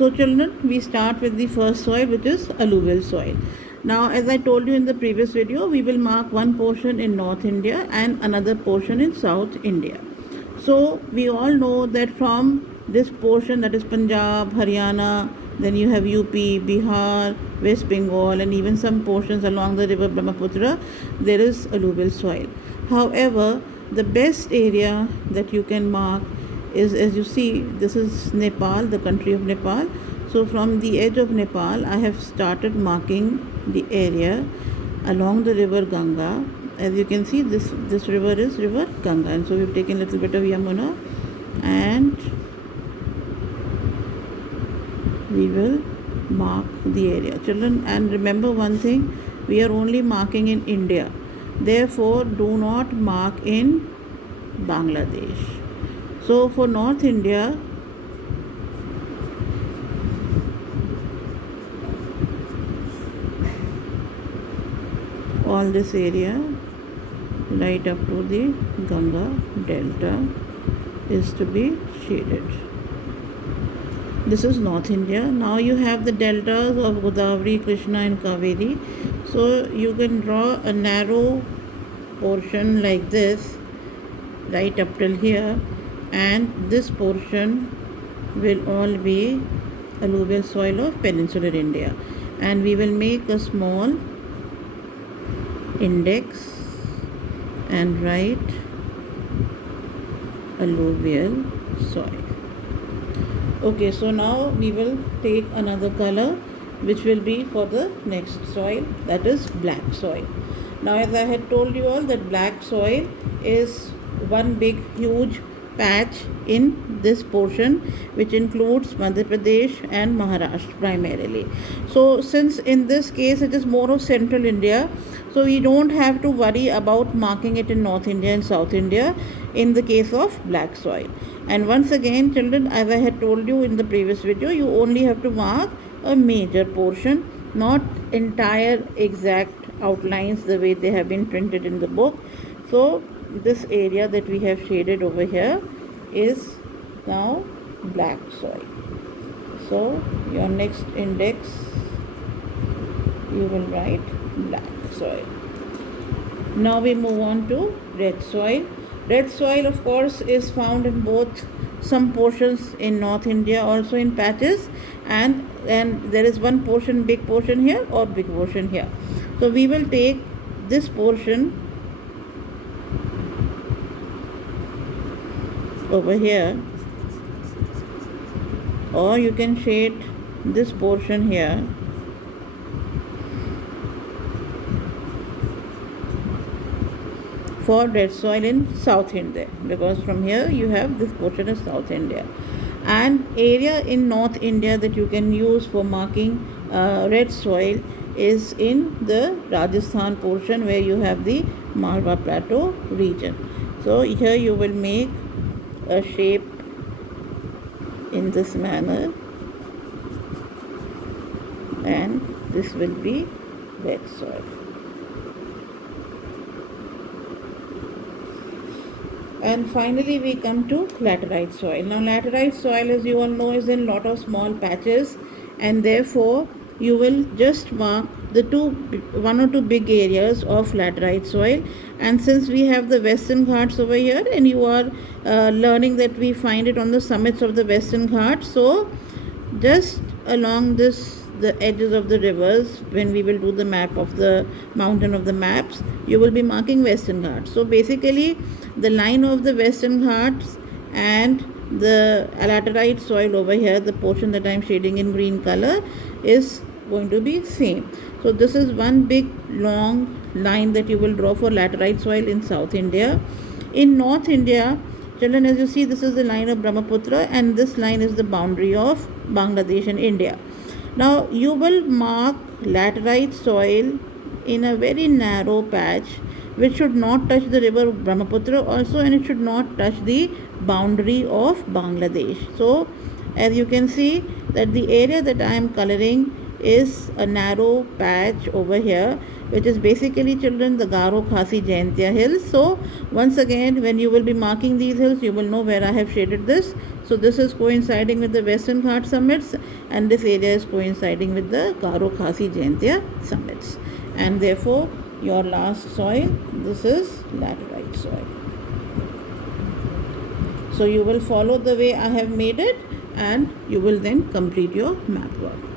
So children, we start with the first soil, which is alluvial soil. Now, as I told you in the previous video, we will mark one portion in North India and another portion in South India. So we all know that from this portion, that is Punjab, Haryana, then you have UP, Bihar, West Bengal, and even some portions along the river Brahmaputra, there is alluvial soil. However, the best area that you can mark is, as you see, this is Nepal, the country of Nepal. So from the edge of Nepal, I have started marking the area along the river Ganga. As you can see, this river is river Ganga, and so we've taken a little bit of Yamuna, and we will mark the area, children. And remember one thing, we are only marking in India, therefore do not mark in Bangladesh. So for North India, all this area right up to the Ganga delta is to be shaded. This is North India. Now you have the deltas of Godavari, Krishna and Kaveri. So you can draw a narrow portion like this right up till here, and this portion will all be alluvial soil of peninsular India, and we will make a small index and write alluvial soil. Okay, so now we will take another color which will be for the next soil, that is black soil. Now, as I had told you all, that black soil is one big huge patch in this portion, which includes Madhya Pradesh and Maharashtra primarily. So since in this case it is more of central India, so we don't have to worry about marking it in North India and South India in the case of black soil. And once again, children, as I had told you in the previous video, you only have to mark a major portion, not entire exact outlines the way they have been printed in the book. So this area that we have shaded over here is now black soil. So your next index, you will write black soil. Now we move on to red soil. Red soil, of course, is found in both some portions in North India, also in patches, and there is one portion, big portion here or big portion here. So we will take this portion over here, or you can shade this portion here, for red soil in South India, because from here you have this portion of South India. And area in North India that you can use for marking red soil is in the Rajasthan portion, where you have the Malwa Plateau region. So here you will make a shape in this manner, and this will be red soil. And finally we come to laterite soil. Now laterite soil, as you all know, is in lot of small patches, and therefore you will just mark the one or two big areas of laterite soil. And since we have the Western Ghats over here, and you are learning that we find it on the summits of the Western Ghats, so just along the edges of the rivers, when we will do the map of the mountain of the maps, you will be marking Western Ghats. So basically the line of the Western Ghats and the laterite soil over here, the portion that I am shading in green color, is going to be same. So this is one big long line that you will draw for laterite soil in South India. In North India, children, as you see, this is the line of Brahmaputra, and this line is the boundary of Bangladesh and India. Now you will mark laterite soil in a very narrow patch, which should not touch the river Brahmaputra also, and it should not touch the boundary of Bangladesh. So as you can see, that the area that I am coloring is a narrow patch over here, which is basically, children, the Garo Khasi Jaintia hills. So once again, when you will be marking these hills, you will know where I have shaded this. So this is coinciding with the Western Ghat summits, and this area is coinciding with the Garo Khasi Jaintia summits. And therefore, your last soil, this is laterite soil. So you will follow the way I have made it, and you will then complete your map work.